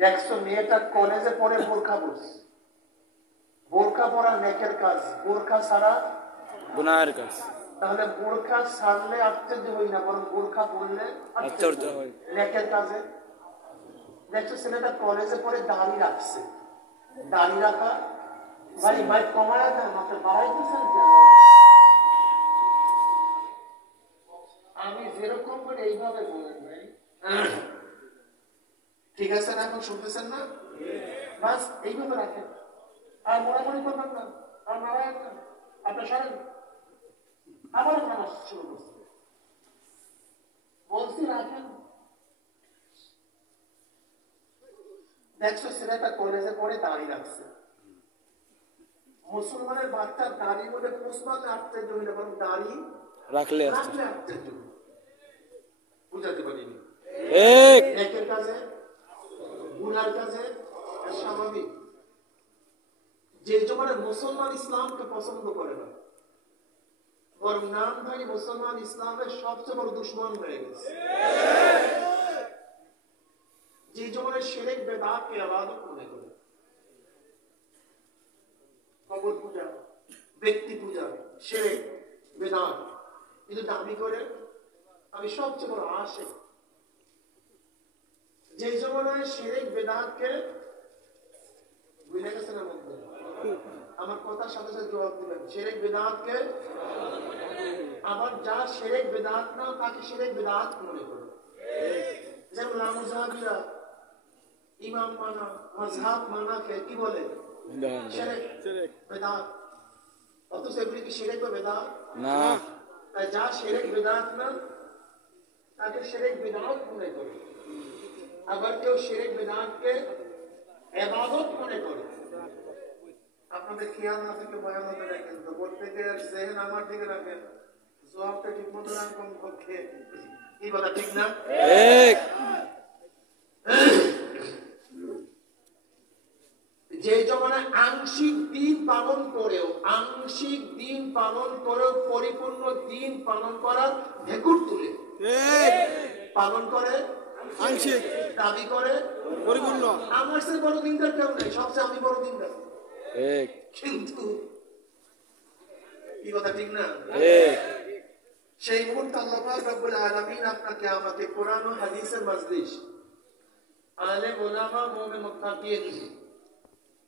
দেখছো মেয়েটা কলেজে পড়ে বোরকা পড়ছে, বোরকা পরা নেকের কাজ, বোরকা ছাড়া গুনাহের কাজ। তাহলে বোরকা ছাড়লে আশ্চর্য হই না, বরং বোরকা পড়লে আশ্চর্য হই নেকের কাজে। দেখছো ছেলেটা কলেজে পড়ে দাড়ি রাখছে, দাড়ি রাখা ভাই ভাই কমায় না মাত্র বাড়াইতেছেন। আমি যেরকম করে এইভাবে বলেন ভাই, ঠিক আছে না? এখন শুনতেছেন না? বাস এইভাবে রাখেন, আর মোড়ামুড়ি করবেন না, আর নারায়ণ না, আপনার সারেন আবার নামাজ শুরু করছে বলছি রাখেন। দেখছো ছেলেটা কলেজে পড়ে দাড়ি রাখছে, মুসলমানের বাচ্চার দাড়ি বলে পুষ্পাকে আশ্চর্য হইলে, বরং দাড়ি রাখলে আশ্চর্য। বুঝাতে পারিনি? একের কাজে গুনার কাজে স্বাভাবিক। যে জমানে মুসলমান ইসলামকে পছন্দ করে না, বরং নামধারী মুসলমান ইসলামের সবচেয়ে বড় দুশ্মন হয়ে গেছে। যে জমানে শিরক বেদাতকে ইবাদত মনে করে, কবর পূজা, ব্যক্তি পূজা, শিরক বেদাত, কিন্তু দাবি করে আমি সবচেয়ে বড় আশিক। যে জমানায় শিরক বেদাতকে বুঝে গেছে না বলতে, আমার কথার সাথে সাথে জবাব দিবেন। শিরক বেদাতকে আবার যা শিরক বেদাত না তাকে শিরক বেদাত মনে করে। যেমন মুজাহিরা ইমাম মানা, মাযহাব মানাকে কি বলে? শিরক বেদাত। অথচ এগুলি কি শিরক বা বেদাত না? তাই যা শিরক বেদাত না তাকে শিরক বেদাত মনে করে। আবার কেউ শিরক বেদাতকে ইবাদত মনে করে। আপনাদের খেয়াল না থেকে বয়ান হতে রাখেন তো, প্রত্যেকের জেহেন আমার দিকে রাখেন, জবাবটা ঠিক মতো রাখেন কমপক্ষে। কি বলা ঠিক না? যে জমানায় আংশিক দিন পালন করেও পরিপূর্ণ দিন পালন করার ঢেকুর তুলে পালন করে, আংশিক দাবি করে পরিপূর্ণ। আমার সে বড় দিনদার কেউ নেই, সবচেয়ে আমি বড় দিনদার। কিন্তু কি কথা ঠিক না? সেই মুহূর্তে আল্লাহ পাক রব্বুল আলামিন আপনাকে আমাকে কোরআন ও হাদিসের মজলিস, আলেম ওলামা মুমিন মুত্তাকিন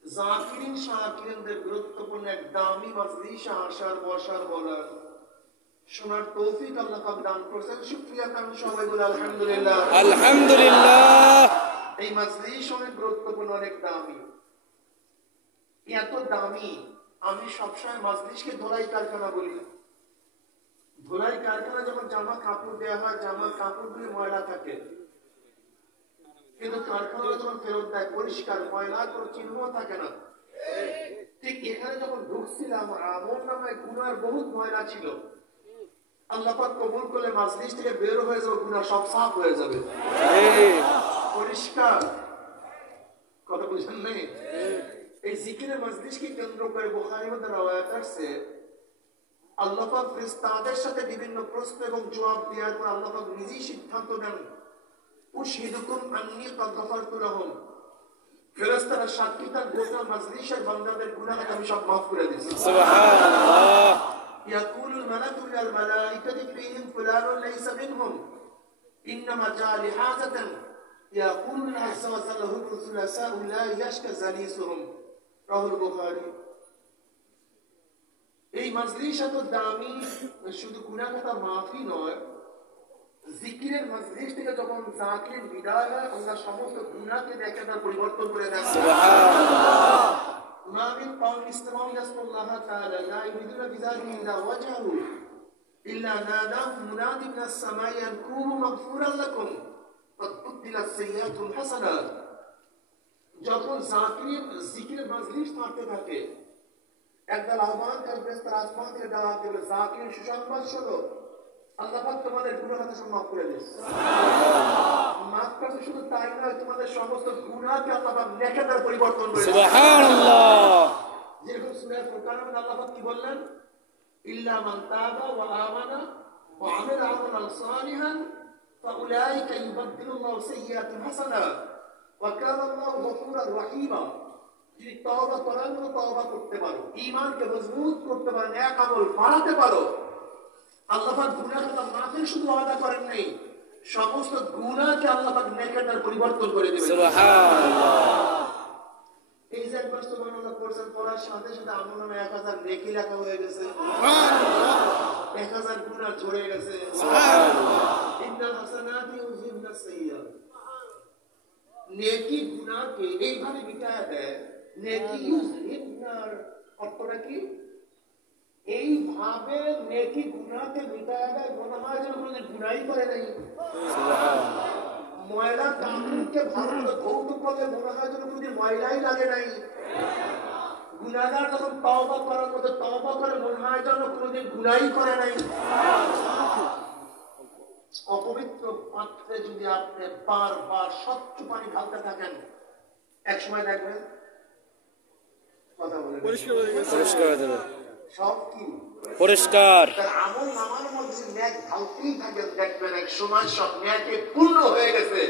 জাকিরিন শাকিরিনদের গুরুত্বপূর্ণ এক দামি মজলিসে আসার বসার বলার শোনার তৌফিক আল্লাহ পাক দান করেছেন। শুকরিয়া কারণ সবাই বলে আলহামদুলিল্লাহ। আলহামদুলিল্লাহ। এই মজলিস অনেক গুরুত্বপূর্ণ, অনেক দামি। এত দামি, আমি সবসময় মজলিসকে ধোলাই কারখানা বলি। ধোলাই কারখানা যখন জামা কাপড় দেওয়া হয়, জামা কাপড়গুলি ময়লা থাকে, কিন্তু কারখানা যখন ফেরত দেয় পরিষ্কার, ময়লা কোনো চিহ্ন থাকে না। ঠিক এখানে যখন ঢুকছিলাম, আমল নামায় গুনার বহুত ময়লা ছিল। আল্লাহ পাক কবুল করলে মজলিস থেকে বের হয়ে যাবে, গুনাহ সব সাফ হয়ে যাবে, পরিষ্কার। কথা বুঝেন নাই? এই জিকিরের মজলিসকে কেন্দ্র করে বুখারীর মধ্যে রওয়ায়াত আছে, আল্লাহ পাক ফেরেশতাদের সাথে বিভিন্ন প্রশ্ন এবং জবাব দেওয়ার পর আল্লাহ পাক নিজেই সিদ্ধান্ত নেন, উশহিদুকুম আন্নী ক্বাদ গাফারতু লাহুম। ফেরেশতারা সাক্ষী দেন, গোটা মজলিসের বান্দাদের গুনাহ আমি সব মাফ করে দিয়েছি। সুবহানাল্লাহ। ইয়াকুলুল মালাকু লিল মালাইকাতি ফীহিম ফুলানুন লাইসা মিনহুম ইন্নামা জাআ লিহাজাতান ইয়াকুলুন আযযা ওয়া জাল্লা হুম সুলাসাউ লা ইয়াশকা জালিসুহুম। রাহুল বুখারী। এই মজলিস এত দামি, শুধু গুনাহ কথা মাফি নয়, জিকিরের মজলিস থেকে যখন জাকির বিদায় হয়, আল্লাহ সমস্ত গুনাহকে দেখে তার পরিবর্তন করে দেন। সুবহানাল্লাহ। মা মিন কওমিন ইসতামাউ ইয়াসকুল্লাহ তাআলা লা ইউরিদুনা বিযালিকা ইল্লা ওয়াজহু ইল্লা নাদাহু মুনাদি মিনাস সামাই আন কুনু মাগফুরান লাকুম ক্বাদ বুদ্দিলাত সাইয়্যাতুন হাসানাত। যখন জাকির জিকিরের মজলিস থাকতে থাকে, একদল আহ্বানকারী ফেরেশতা আসমান থেকে ডাক দেবে, জাকির সুসংবাদ শোনো, আল্লাহ পাক তোমাদের গুনাহ সব মাফ করে দিয়েছে। সুবহানাল্লাহ। মাফ করতে শুধু তাই নয়, তোমাদের সমস্ত গুনাহকে আল্লাহ পাক নেকি দ্বারা পরিবর্তন করে দিয়েছে। সুবহানাল্লাহ। যেরকম সূরা ফুরকানের মধ্যে আল্লাহ পাক কি বললেন? ইল্লা মান তাবা ওয়া আমানা ওয়া আমিলা আমালান সালিহান ফাউলাইকা ইউবাদদিলুল্লাহু সাইয়্যাতিহিম হাসানাত ওয়া কানা আল্লাহু গফুরার রহিমা। যদি তওবা করার মতো তওবা করতে পারো, ঈমানকে মজবুত করতে পারো, নেক আমল বাড়াতে পারো, আল্লাহ পাক গুনাহ ক্ষমা মাফের শুধু ওয়াদা করেন নাই, সমস্ত গুনাহকে আল্লাহ পাক নেকের দ্বারা পরিবর্তন করে দিবেন। সুবহানাল্লাহ। এই যে একবার সুবহানাল্লাহ পড়ছেন, পড়ার সাথে সাথে আমল নামে 1000 নেকি লেখা হয়ে গেছে, সুবহানাল্লাহ। 1000 গুনাহ ঝরে গেছে, সুবহানাল্লাহ। ইন্নাল হাসানাতি ইউযহিবনাস সাইয়্যাত। নেকি গুনাহকে এইভাবে মিটায় দেয়। নেকি ইউযহিবনার অর্থটা কি? এইভাবে নেকি গুনাহকে মিটায় দেয়, মনে হয় যেন কোনোদিন গুনাহই করে নাই। সুবহানাল্লাহ। ময়লা কাপড়কে ভালো করে ধৌত করলে মনে হয় যেন কোনোদিন ময়লাই লাগে নাই। গুনাহগার যখন তওবা করার মতো তওবা করে মনে হয় যেন কোনোদিন গুনাহই করে নাই। অপবিত্র পাত্রে যদি আপনি বারবার স্বচ্ছ পানি ঢালতে থাকেন, এক সময় দেখবেন কথা বলে পরিষ্কার হয়ে যাবে। সব কি পরিষ্কার। আমল নামার মধ্যে নেক ঢালতেই থাকেন, দেখবেন এক সময় সব নেকে পূর্ণ হয়ে গেছে।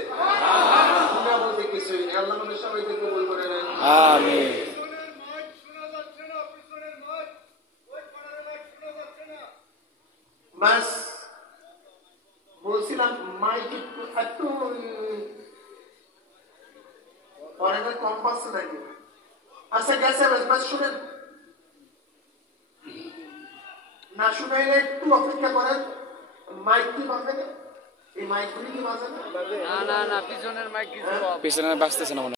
গুনাহ বলতে কিছুই নেই। আল্লাহ আমাদের সবাইকে কবুল করে নেন, আমিন। বাস বলছিলাম মাইক একটু অনেক কম পাচ্ছে নাকি? আচ্ছা গেছে, বাস শুনেন না, শুনাইলে একটু অপেক্ষা করেন। মাইক কি বাজে? এই মাইকগুলি কি বাজে? না, পিছনের মাইক, পিছনের বাজতেছে না।